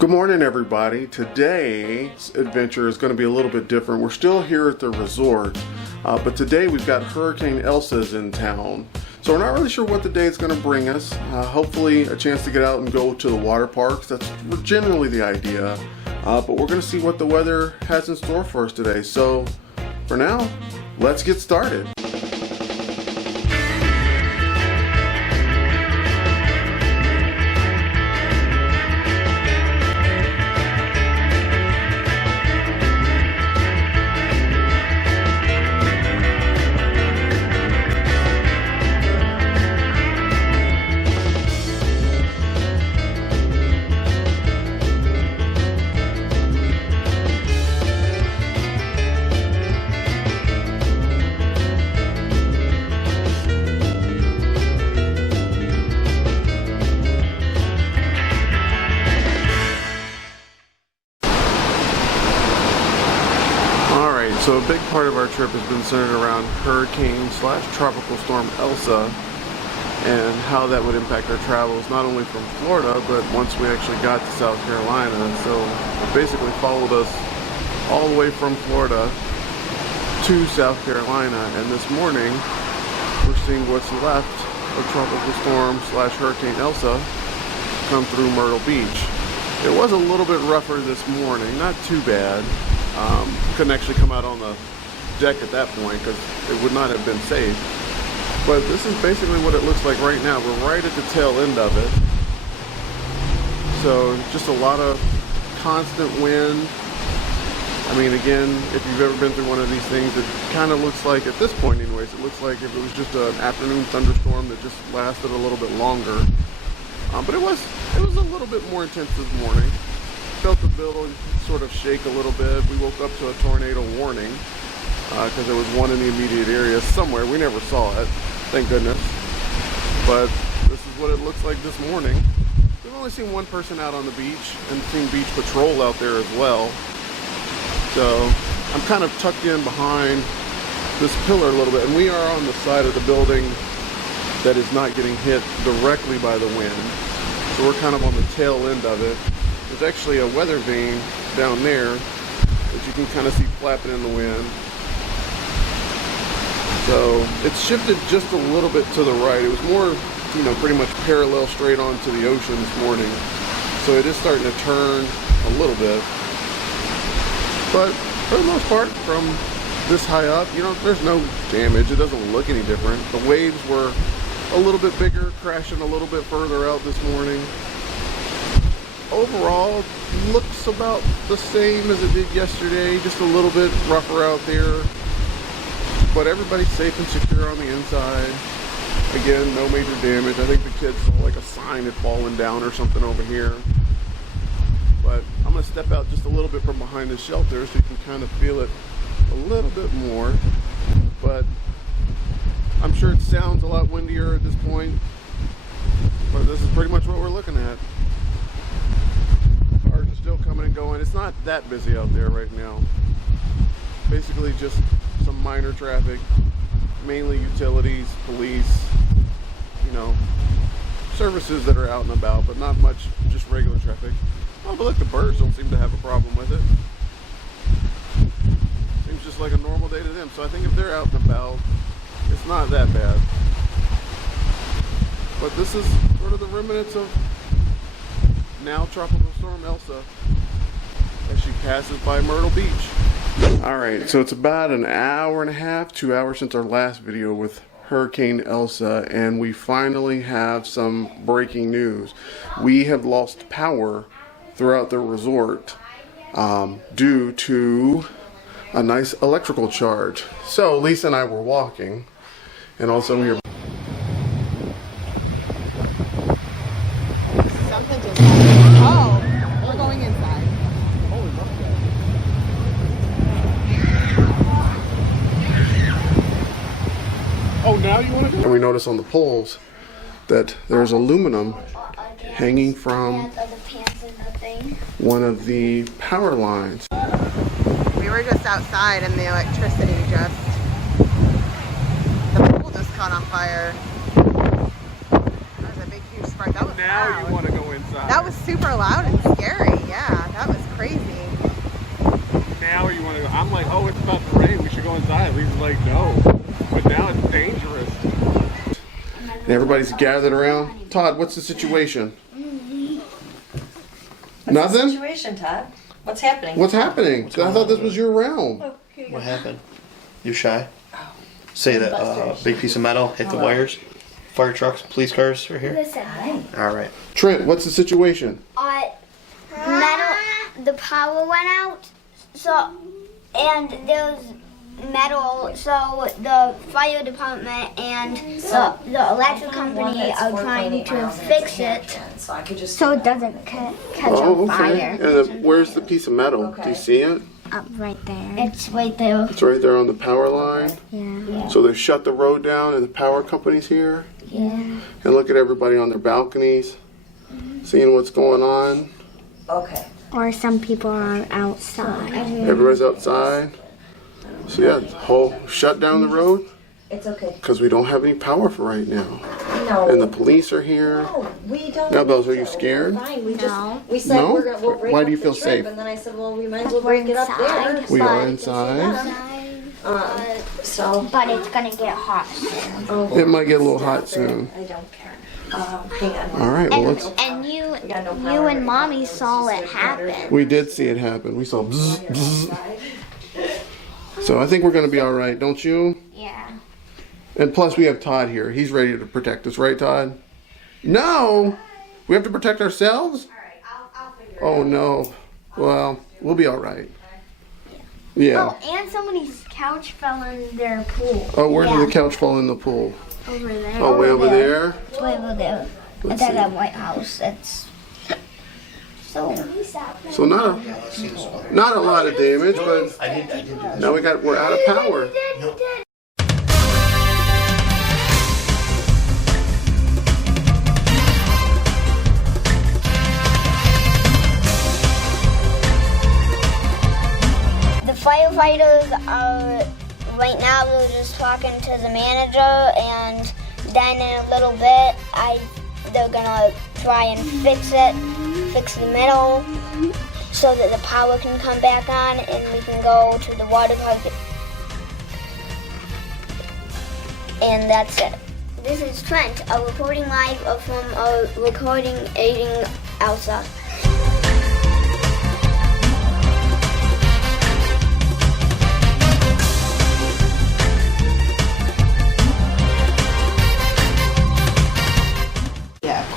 Good morning, everybody. Today's adventure is going to be a little bit different. We're still here at the resort, but today we've got Hurricane Elsa's in town. So we're not really sure what the day is going to bring us. Hopefully a chance to get out and go to the water parks. That's generally the idea. But we're going to see what the weather has in store for us today. So for now, let's get started. So a big part of our trip has been centered around hurricane/tropical storm Elsa and how that would impact our travels, not only from Florida, but once we actually got to South Carolina. So it basically followed us all the way from Florida to South Carolina, and this morning we're seeing what's left of tropical storm/hurricane Elsa come through Myrtle Beach. It was a little bit rougher this morning, not too bad. Couldn't actually come out on the deck at that point because it would not have been safe. But this is basically what it looks like right now. We're right at the tail end of it. So just a lot of constant wind. I mean, again, if you've ever been through one of these things, it kind of looks like, at this point anyways, it looks like if it was just an afternoon thunderstorm that just lasted a little bit longer. But it was a little bit more intense this morning. Felt the building sort of shake a little bit. We woke up to a tornado warning because there was one in the immediate area somewhere. We never saw it, thank goodness. But this is what it looks like this morning. We've only seen one person out on the beach and seen beach patrol out there as well. So I'm kind of tucked in behind this pillar a little bit, and we are on the side of the building that is not getting hit directly by the wind. So we're kind of on the tail end of it. There's actually a weather vane down there that you can kind of see flapping in the wind. So it's shifted just a little bit to the right. It was more, pretty much parallel straight on to the ocean this morning. So it is starting to turn a little bit. But for the most part, from this high up, there's no damage. It doesn't look any different. The waves were a little bit bigger, crashing a little bit further out this morning. Overall, looks about the same as it did yesterday, just a little bit rougher out there, but everybody's safe and secure on the inside. Again, no major damage. I think the kids saw like a sign had fallen down or something over here. But I'm going to step out just a little bit from behind the shelter so you can kind of feel it a little bit more. But I'm sure it sounds a lot windier at this point, but this is pretty much what we're looking at. Still coming and going. It's not that busy out there right now. Basically just some minor traffic, mainly utilities, police, services that are out and about, but not much, just regular traffic. Oh, but look, the birds don't seem to have a problem with it. Seems just like a normal day to them. So I think if they're out and about, it's not that bad. But this is sort of the remnants of now tropical storm Elsa as she passes by Myrtle Beach. Alright, so it's about an hour and a half, 2 hours since our last video with Hurricane Elsa, and we finally have some breaking news. We have lost power throughout the resort due to a nice electrical charge. So Lisa and I were walking, and all of a sudden we were and we notice on the poles that there's aluminum hanging from one of the power lines. We were just outside and the electricity the pole just caught on fire. That was a big huge spark. That was now loud. You want to go inside. That was super loud and scary, yeah. And everybody's gathered around. Todd, what's the situation? What's Nothing? the situation, Todd? What's happening? What's happening? I thought this was your realm. What happened? You shy? Say that big piece of metal hit the wires. Fire trucks, police cars are here. Listen. All right. Trent, what's the situation? Metal. The power went out. So, and there was metal. So the fire department and the electric company are trying to fix it so it doesn't catch on fire. And where's the piece of metal? Do you see it? Up right there. It's right there. It's right there on the power line. Yeah. So they shut the road down and the power company's here. Yeah. And look at everybody on their balconies, seeing what's going on. Okay. Or some people are outside. Everybody's outside. So yeah, the whole shut down the road It's okay. because we don't have any power for right now. No. And the police are here. No, we don't. Now, Bells, need are you to. scared? We're fine. We No. just we said No? we'll break Why up do you the feel trip, safe? And then I said, well, we might as well We're break it up there. inside. We are So inside. So But it's gonna get hot soon. It might get a little hot soon. I don't care. Hang on. All right, well, let's. And you got no power. and Mommy saw it happen. We did see it happen. We saw bzz, bzz. So I think we're going to be all right, don't you? Yeah. And plus, we have Todd here. He's ready to protect us, right, Todd? No! We have to protect ourselves? Oh, no. Well, we'll be all right. Yeah. Oh, and somebody's couch fell in their pool. Oh, where did the couch fall in the pool? Over there. Oh, way over there? It's way over there. Let's It's at see. that White House. It's so. So not a lot of damage, but I did do this. now we're out of power. The firefighters are right now. They're just talking to the manager, and then in a little bit, they're gonna try and fix the metal, so that the power can come back on, and we can go to the water park. And that's it. This is Trent, reporting live from a recording aiding Elsa.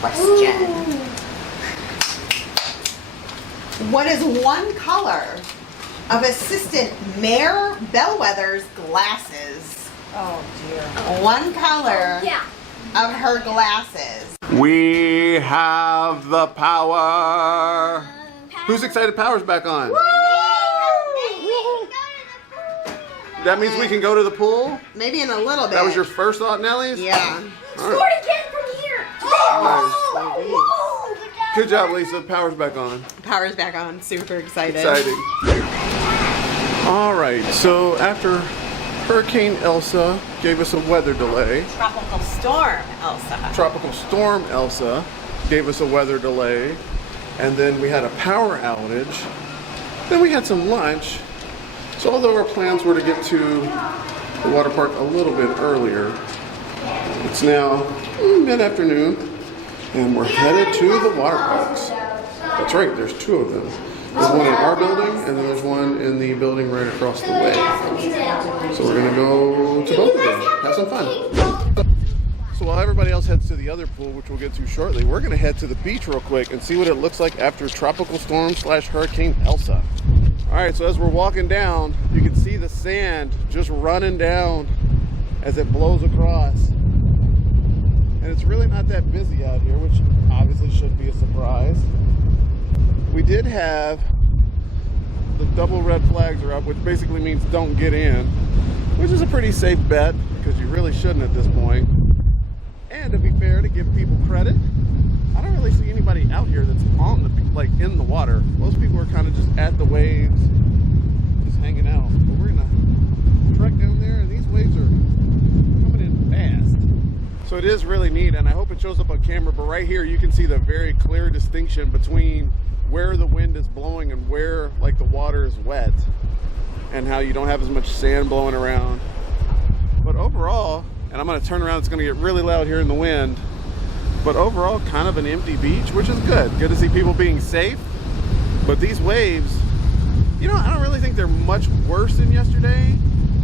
Question. What is one color of Assistant Mayor Bellwether's glasses? Oh dear. One color of her glasses. We have the power. Who's excited power's back on? That means we can go to the pool? Maybe in a little bit. That was your first thought, Nellies? Yeah. All right. Good job, Lisa. Power's back on. Power's back on. Super excited. Exciting. All right, so after Hurricane Elsa gave us a weather delay, Tropical Storm Elsa. Tropical Storm Elsa gave us a weather delay, and then we had a power outage. Then we had some lunch. So although our plans were to get to the water park a little bit earlier, it's now mid-afternoon, and we're headed to the water parks. That's right, there's two of them. There's one in our building, and then there's one in the building right across the way. So we're gonna go to both of them, have some fun. So while everybody else heads to the other pool, which we'll get to shortly, we're gonna head to the beach real quick and see what it looks like after Tropical Storm / Hurricane Elsa. All right, so as we're walking down, you can see the sand just running down as it blows across. And it's really not that busy out here, which obviously should be a surprise. We did have the double red flags are up, which basically means don't get in, which is a pretty safe bet because you really shouldn't at this point. And to be fair, to give people credit, I don't really see anybody out here that's on the in the water. Most people are kind of just at the waves, just hanging out. But we're gonna trek down there, and these waves are coming in fast. So it is really neat, and I hope it shows up on camera, but right here you can see the very clear distinction between where the wind is blowing and where the water is wet, and how you don't have as much sand blowing around. But overall, And I'm gonna turn around, it's gonna get really loud here in the wind. But overall, kind of an empty beach, which is good. Good to see people being safe. But these waves, you know, I don't really think they're much worse than yesterday,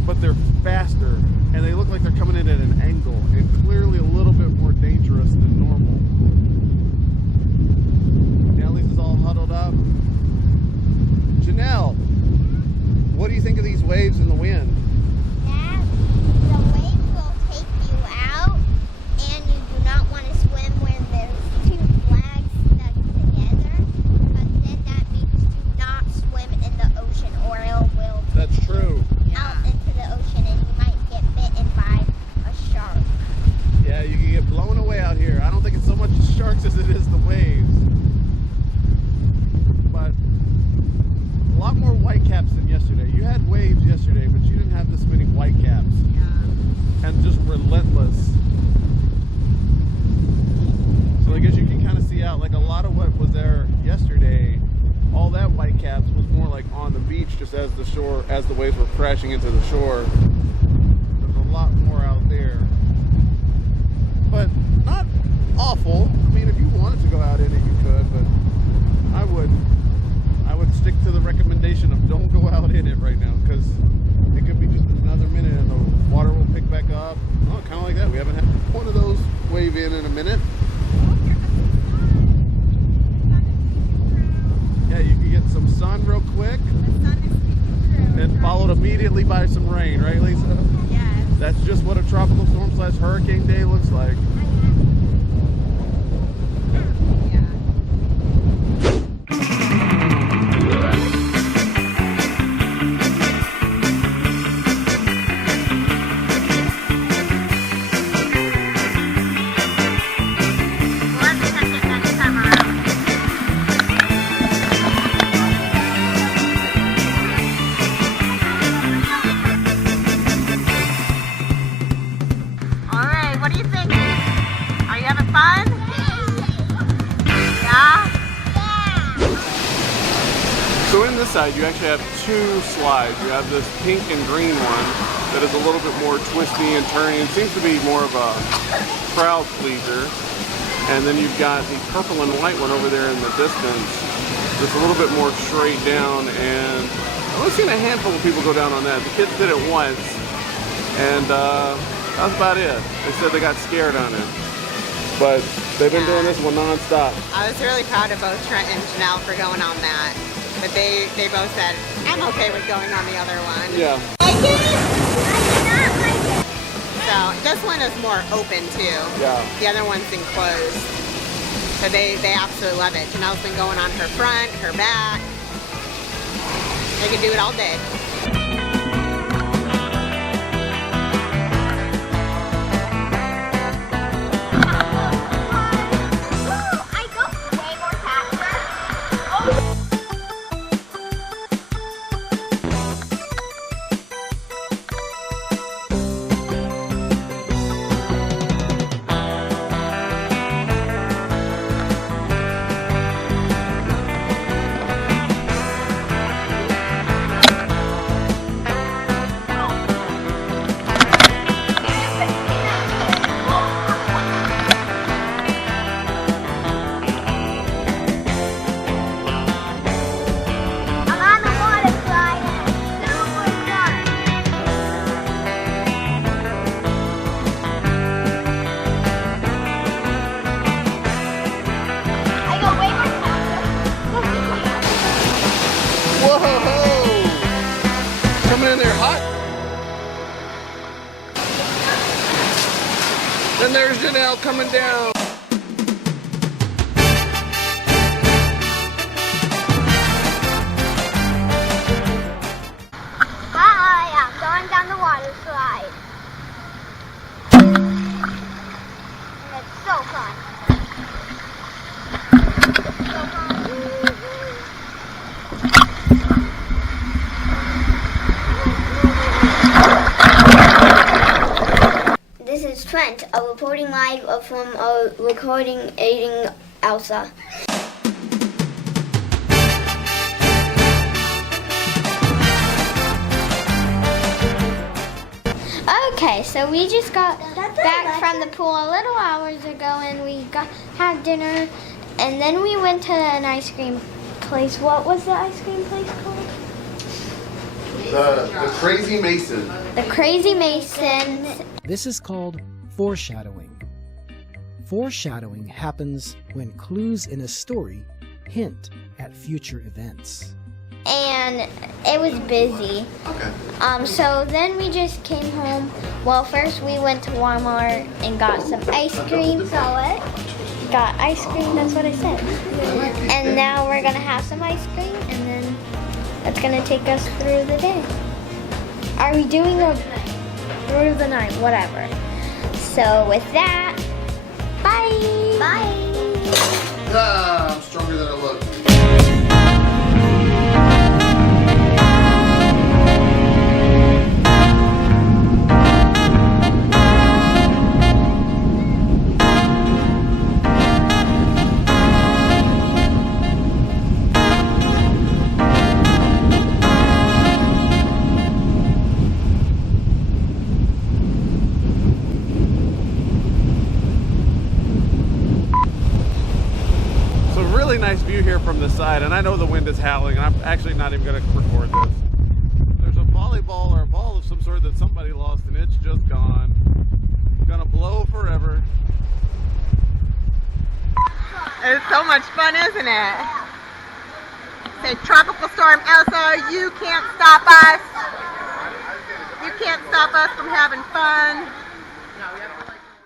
but they're faster. And they look like they're coming in at an angle and clearly a little bit more dangerous than normal. Now Lisa's all huddled up. Janelle, what do you think of these waves in the wind? That the waves will take you out, and you do not want to swim when there's two flags stuck together. But then that means do not swim in the ocean, or it will That's true. out into the ocean, and you might get bitten by a shark. Yeah, you can get blown away out here. I don't think it's so much the sharks as it is the waves. But a lot more whitecaps than yesterday. You had waves yesterday, but you didn't have this many whitecaps. Yeah. And just relentless. So I guess you can kind of see out, like a lot of what was there yesterday, all that whitecaps was more like on the beach, just as the waves were crashing into the shore. There's a lot more out there. But not awful. I mean, if you wanted to go out in it, you could, but I would stick to the recommendation of don't go out in it right now, because it could be just another minute and the water will pick back up. Oh, kind of like that. We haven't had one of those wave in a minute. Yeah, you can get some sun real quick, The sun is peeking through. and followed immediately by some rain, right, Lisa? Yes. That's just what a tropical storm / hurricane day looks like. Yeah. All right, what do you think? Are you having fun? Yeah? So in this side, you actually have two slides. You have this pink and green one that is a little bit more twisty and turny and seems to be more of a crowd pleaser. And then you've got the purple and white one over there in the distance. It's a little bit more straight down, and I've only seen a handful of people go down on that. The kids did it once, and that's about it. They said they got scared on it. But they've been doing this one non-stop. I was really proud of both Trent and Janelle for going on that. But they both said, I'm okay with going on the other one. Yeah. So this one is more open too. Yeah. The other one's enclosed. So they absolutely love it. Janelle's been going on her front, her back. They can do it all day. I go way more faster. I'm on the water slide. Super fun. I go way more faster. Whoa! Coming in there hot. Then there's Janelle coming down. Hi, I'm going down the water slide. And it's so fun. So fun. This is Trent, reporting live from a recording aiding Elsa. Okay, so we just got back from the pool a little hours ago, and we had dinner, and then we went to an ice cream place. What was the ice cream place called? The Crazy Mason. The Crazy Masons. This is called foreshadowing. Foreshadowing happens when clues in a story hint at future events. And it was busy. Okay. So then we just came home. Well, first we went to Walmart and got some ice cream. Saw it? Got ice cream, that's what I said. And now we're gonna have some ice cream, and then that's gonna take us through the day. Are we doing a through the night? Whatever. So with that, bye! Bye! Ah, I'm stronger than I look. Really nice view here from the side, and I know the wind is howling, and I'm actually not even going to record this. There's a volleyball or a ball of some sort that somebody lost, and it's just gone. It's gonna blow forever. It's so much fun, isn't it? Say, Tropical Storm Elsa, you can't stop us. You can't stop us from having fun.